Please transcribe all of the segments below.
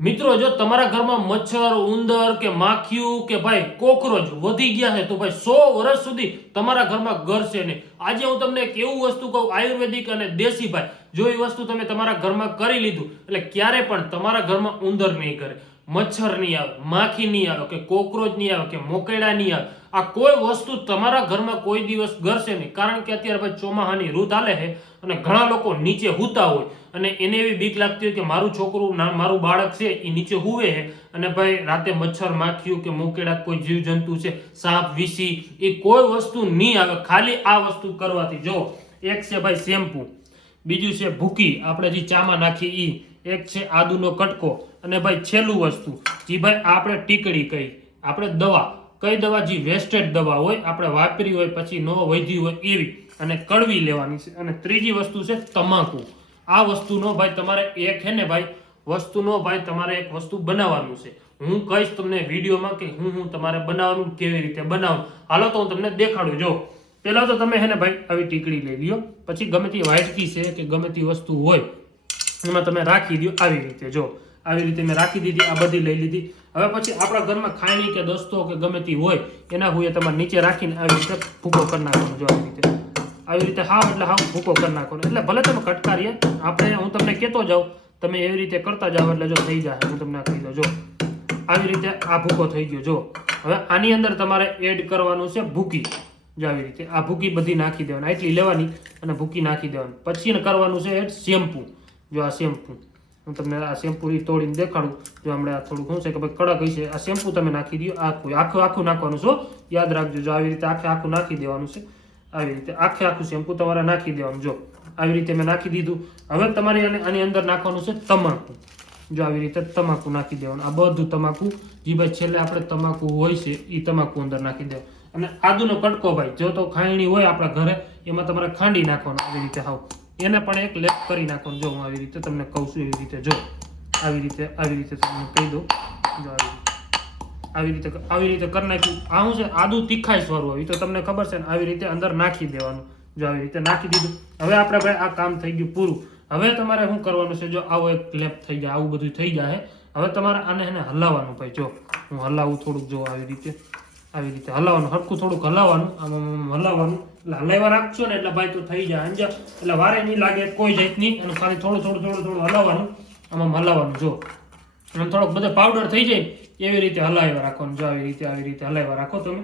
મિત્રો જો તમારા ઘરમાં મચ્છર ઉંદર કે માખિયું કે ભાઈ કોકરોચ વધી ગયા છે તો ભાઈ 100 વર્ષ સુધી તમારા ઘરમાં ઘરશે નહીં. આજે હું તમને એક એવું વસ્તુ કહું આયુર્વેદિક અને દેશી ભાઈ, જો એ વસ્તુ તમે તમારા ઘરમાં કરી લીધું એટલે ક્યારે પણ તમારા ઘરમાં ઉંદર નહીં કરે, મચ્છર નહીં આવે, માખી નહીં આવે કે કોકરોચ નહીં આવે કે મોકેડા નહીં આવે. આ કોઈ વસ્તુ તમારા ઘરમાં કોઈ દિવસ ઘરશે નહીં. કારણ કે અત્યારે ભાઈ ચોમાહાની ઋતુ હાલે છે અને ઘણા લોકો નીચે હુતા હોય અને એને એવી બીક લાગતી હોય કે મારું છોકરું મારું બાળક છે એ નીચે હુવે છે અને ભાઈ રાતે મચ્છર માખ્યું કે મોકેડા કોઈ જીવજંતુ છે સાપ વીસી એ કોઈ વસ્તુ નહીં આવે. ખાલી આ વસ્તુ કરવાથી જો એક છે ભાઈ શેમ્પુ, બીજું છે ભૂકી આપણે જે ચામાં નાખી ઈ, એક છે આદુનો કટકો અને ભાઈ છેલ્લું વસ્તુ જે ભાઈ આપણે ટીકડી કહી, આપણે દવા કઈ દવા જે વેસ્ટેડ દવા હોય આપણે વાપરી હોય પછી ન વધી હોય એવી અને કડવી લેવાની છે. અને ત્રીજી વસ્તુ છે તમાકુ. આ વસ્તુનો ભાઈ તમારે એક હે ને ભાઈ વસ્તુનો ભાઈ તમારે એક વસ્તુ બનાવવાનું છે. હું કહીશ તમને વિડીયોમાં કે હું તમારે બનાવવાનું કેવી રીતે બનાવવાનું. હાલો તો હું તમને દેખાડું. જો પહેલા તો તમે હે ને ભાઈ આવી ટીકડી લઈ લ્યો, પછી ગમે તે વ્હાઈટ કી છે કે ગમે તે વસ્તુ હોય એમાં તમે રાખી દો આવી રીતે. જો આવી રીતે મેં રાખી દીધી, આ બધી લઈ લીધી. હવે પછી આપણા ઘરમાં ખાયણી કે દસ્તો કે ગમે તે હોય એના હુએ તમારે નીચે રાખીને આવી રીતે ભૂકો કરી નાખવાનો. જો આવી રીતે હાવ એટલે હાવ ભૂકો કરી નાખવાનો. એટલે ભલે તમે કટકારીએ આપણે હું તમને કહેતો જાઉં, તમે એવી રીતે કરતા જાઓ એટલે જો થઈ જાય. હું તમને કહી દઉં, જો આવી રીતે આ ભૂકો થઈ ગયો. જો હવે આની અંદર તમારે એડ કરવાનું છે ભૂકી. જો આવી રીતે આ ભૂકી બધી નાખી દેવાની, એટલી લેવાની અને ભૂકી નાખી દેવાની. પછી કરવાનું છે એડ શેમ્પુ. જો આ શેમ્પુ હું તમને આ શેમ્પુ તોડીને દેખાડું. જો હમણાં આ થોડુંક શું છે કે ભાઈ કડક હશે, આ શેમ્પુ તમે નાખી દો. આખું નાખવાનું છો, યાદ રાખજો. જો આવી રીતે આખું નાખી દેવાનું છે. આવી રીતે આખું શેમ્પુ તમારે નાખી દેવાનું. જો આવી રીતે મેં નાખી દીધું. હવે તમારે આની અંદર નાખવાનું છે તમાકુ. જો આવી રીતે તમાકુ નાખી દેવાનું. આ બધું તમાકુ જે ભાઈ છેલ્લે આપણે તમાકુ હોય છે એ તમાકુ અંદર નાખી દેવાનું. અને આદુનો કટકો ભાઈ જો તો ખાયણી હોય આપણા ઘરે એમાં તમારે ખાંડી નાખવાનું. આવી રીતે હાવ એને પણ એક લેપ કરી નાખવાનું. જો હું આવી રીતે તમને કહું છું એવી રીતે. જો આવી રીતે તમને કહી દઉં. જો આવી રીતે કરી નાખ્યું. આ શું છે આદુ તીખાઈશ વાળું હોય તો તમને ખબર છે ને. આવી રીતે અંદર નાખી દેવાનું. જો આવી રીતે નાખી દીધું. હવે આપણે ભાઈ આ કામ થઈ ગયું પૂરું. હવે તમારે શું કરવાનું છે, જો આવો એક લેપ થઈ જાય, આવું બધું થઈ જાય. હવે તમારે આને એને હલાવવાનું ભાઈ. જો હું હલાવું થોડુંક. જો આવી રીતે હલાવવાનું, હરખું થોડુંક હલાવવાનું. આમ હલાવવાનું એટલે હલાવવા રાખશો ને એટલે ભાઈ તો થઈ જાય સમજ્યા. એટલે વારે નહીં લાગે કોઈ જાતની. અને ખાલી થોડું હલાવવાનું. આમ હલાવવાનું. જો આમ થોડોક બધો પાવડર થઈ જાય એવી રીતે હલાવ્યા રાખવાનું. જો આવી રીતે હલાવ્યા રાખો તમે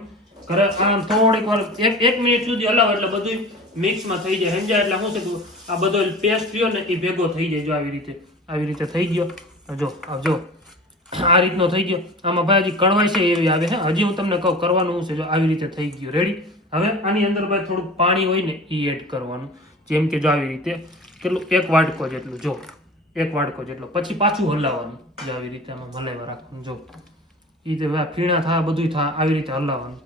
ઘરે. આમ થોડીક વાર એક મિનિટ સુધી હલાવો એટલે બધું મિક્સમાં થઈ જાય સમજ્યા. એટલે શું છે કે આ બધો પેસ્ટ રહ્યો ને એ ભેગો થઈ જાય. જો આવી રીતે થઈ ગયો. જો આ રીતનો થઈ ગયો. આમાં ભાઈ હજી કડવાઈ છે એવી આવે છે. હજી હું તમને કહું કરવાનું શું છે. જો આવી રીતે થઈ ગયું રેડી. હવે આની અંદર ભાઈ થોડુંક પાણી હોય ને એ એડ કરવાનું. જેમ કે જો આવી રીતે કેટલું, એક વાટકો જેટલું. જો એક વાટકો જેટલો. પછી પાછું હલાવવાનું. જો આવી રીતે આમાં હલાવ્યા રાખવાનું. જો એ રીતે ફીણા થાય બધું થાય આવી રીતે હલાવવાનું.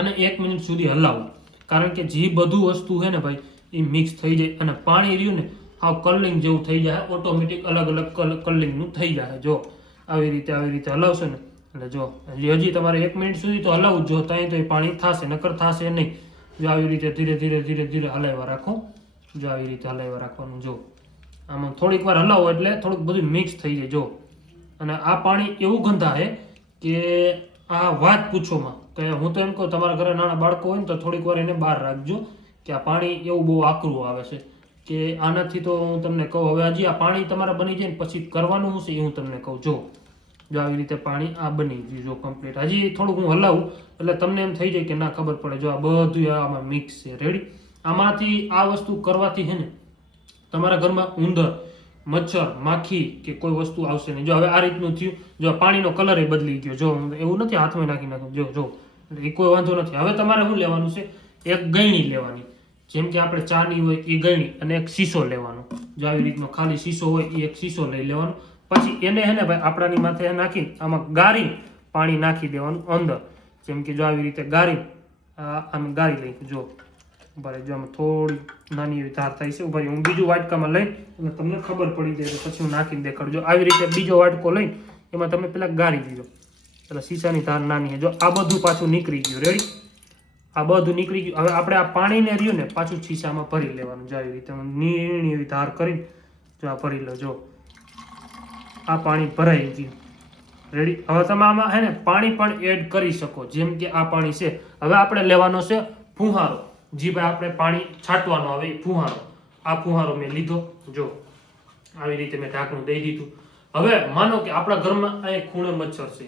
અને 1 મિનિટ સુધી હલાવવું. કારણ કે જે બધું વસ્તુ છે ને ભાઈ એ મિક્સ થઈ જાય અને પાણી રહ્યું ને હાવ કલરિંગ જેવું થઈ જાય. ઓટોમેટિક અલગ કલરિંગનું થઈ જાય. જો આવી રીતે હલાવશો ને એટલે જો હજી તમારે 1 મિનિટ સુધી તો હલાવવું. જો ત્યાં તો એ પાણી થશે, નકર થશે નહીં. જો આવી રીતે ધીરે હલાવ્યા રાખો. જો આવી રીતે હલાવ્યા રાખવાનું. જો આમાં થોડીક વાર હલાવો એટલે થોડુંક બધું મિક્સ થઈ જાય. જો અને આ પાણી એવું ગંધાય કે આ વાત પૂછોમાં. કે હું તો એમ કહું તમારા ઘરે નાના બાળકો હોય ને તો થોડીક વાર એને બહાર રાખજો કે આ પાણી એવું બહુ આકરું આવે છે કે આનાથી તો હું તમને કહું. હવે હજી આ પાણી તમારે બની જાય ને પછી કરવાનું શું છે એ હું તમને કહું. જો આવી રીતે પાણી આ બની ગયું. જો કમ્પ્લીટ. હજી થોડુંક હું હલાવું એટલે તમને એમ થઈ જાય કે ના ખબર પડે. જો આ બધું આમાં મિક્સ છે રેડી. આમાંથી આ વસ્તુ કરવાથી છે ને તમારા ઘરમાં ઉંદર મચ્છર માખી કે કોઈ વસ્તુ આવશે નહીં. જો હવે આ રીતનું થયું. જો પાણીનો કલર એ બદલી ગયો. જો એવું નથી હાથમાં નાખી નાખ્યું. જો એ કોઈ વાંધો નથી. હવે તમારે શું લેવાનું છે, એક ગયણી લેવાની. જેમ કે આપણે ચાની હોય એ ગયણી અને એક શીશો લેવાનો. જો આવી રીતનો ખાલી શીશો હોય એ એક શીશો લઈ લેવાનો. પછી એને હે ને ભાઈ આપણાની માથે નાખીને આમાં ગારી પાણી નાખી દેવાનું અંદર. જેમ કે જો આવી રીતે ગારી આમ ગારી લઈ. જો બરાબર. જો આમાં થોડી નાની એવી ધાર થાય છે. ભાઈ હું બીજું વાટકામાં લઈને અને તમને ખબર પડી જાય તો પછી હું નાખીને દેખાડું. જો આવી રીતે બીજો વાટકો લઈને એમાં તમે પેલા ગારી દીધો એટલે શીશાની ધાર નાની છે. જો આ બધું પાછું નીકળી ગયું રેડી. આ બધું નીકળી ગયું. હવે આપણે આ પાણીને રહ્યું ને પાછું શીશામાં ભરી લેવાનું. જો આવી રીતે નીણી એવી ધાર કરીને જો આ ભરી લો. જો આ પાણી ભરાઈ ગયું. રેડી. હવે તમે આમાં હે ને પાણી પણ એડ કરી શકો, જેમ કે આ પાણી છે. હવે આપણે લેવાનો છે ફુહારો. જી ભાઈ આપણે પાણી છાંટવાનો આવે એ ફુહારો. આ ફુહારો મેં લીધો. જો આવી રીતે મેં ઢાંકણું દઈ દીધું. હવે માનો કે આપણા ઘરમાં અહીંયા ખૂણે મચ્છર છે,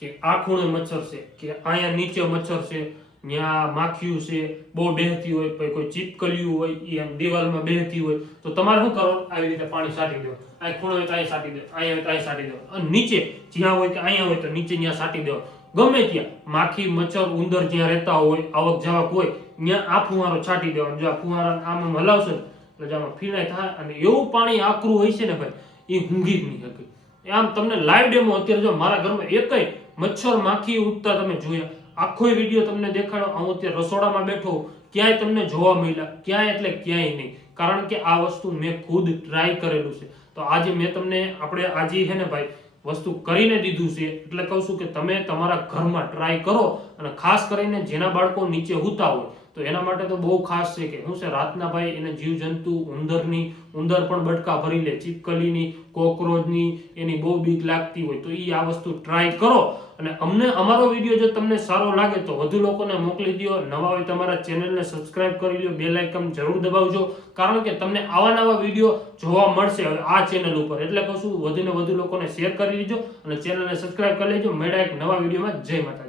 કે આ ખૂણે મચ્છર છે, કે અહીંયા નીચે મચ્છર છે, ત્યાં માખીયું છે, બહુ બેહતી હોય, પછી કોઈ ચીપકલિયું હોય એ આમ દિવાલમાં બેહતી હોય, તો તમારે શું કરવાનું? આવી રીતે પાણી છાંટી દેવાનું. અહીં ખૂણો હોય તો અહીં છાંટી દો, અહીંયા હોય તો અહીં છાંટી દો, અને નીચે જ્યાં હોય કે અહીંયા હોય તો નીચે ત્યાં છાંટી દેવાનું. ગમે ત્યાં માખી મચ્છર ઉંદર જ્યાં રહેતા હોય, આવક જાવક હોય, ત્યાં આ ફુવારો છાંટી દેવાનો. જો આ ફુવારા આમ હલાવશો એટલે જો આમાં ફિનાય થાય, અને એવું પાણી આકરું હોય છે ને ભાઈ, એ ઊંઘી જ નહીં શકે. આમ તમને લાઈવ ડેમો અત્યારે જો મારા ઘરમાં એકય મચ્છર માખી ઉડતા તમે જોયા, આખો વિડીયો તમને દેખાડો. હું અત્યારે રસોડામાં બેઠો, ક્યાંય તમને જોવા મળ્યા? ક્યાંય એટલે ક્યાંય નહીં. કારણ કે આ વસ્તુ મેં ખુદ ટ્રાય કરેલું છે. તો આજે મેં તમને આપણે આજે છે ને ભાઈ વસ્તુ કરીને દીધું છે, એટલે કહું છું કે તમે તમારા ઘરમાં ટ્રાય કરો. અને ખાસ કરીને જેના બાળકો નીચે સૂતા હોય તો એના માટે તો બહુ ખાસ છે કે શું છે, રાતના ભાઈ એને જીવજંતુ ઉંદર પણ બટકા ભરી લે, ચીપકલીની, કોકરોચની, એની બહુ બીક લાગતી હોય, તો એ આ વસ્તુ ટ્રાય કરો. અને અમને અમારો વિડીયો જો તમને સારો લાગે તો વધુ લોકોને મોકલી દો. નવા હોય તમારા ચેનલને સબસ્ક્રાઇબ કરી લો, બેલ આઇકન જરૂર દબાવજો, કારણ કે તમને આવા નવા વિડીયો જોવા મળશે હવે આ ચેનલ ઉપર. એટલે કહું છું વધુને વધુ લોકોને શેર કરી દેજો અને ચેનલને સબસ્ક્રાઇબ કરી લેજો. મળ્યા એક નવા વિડીયોમાં. જય માતા.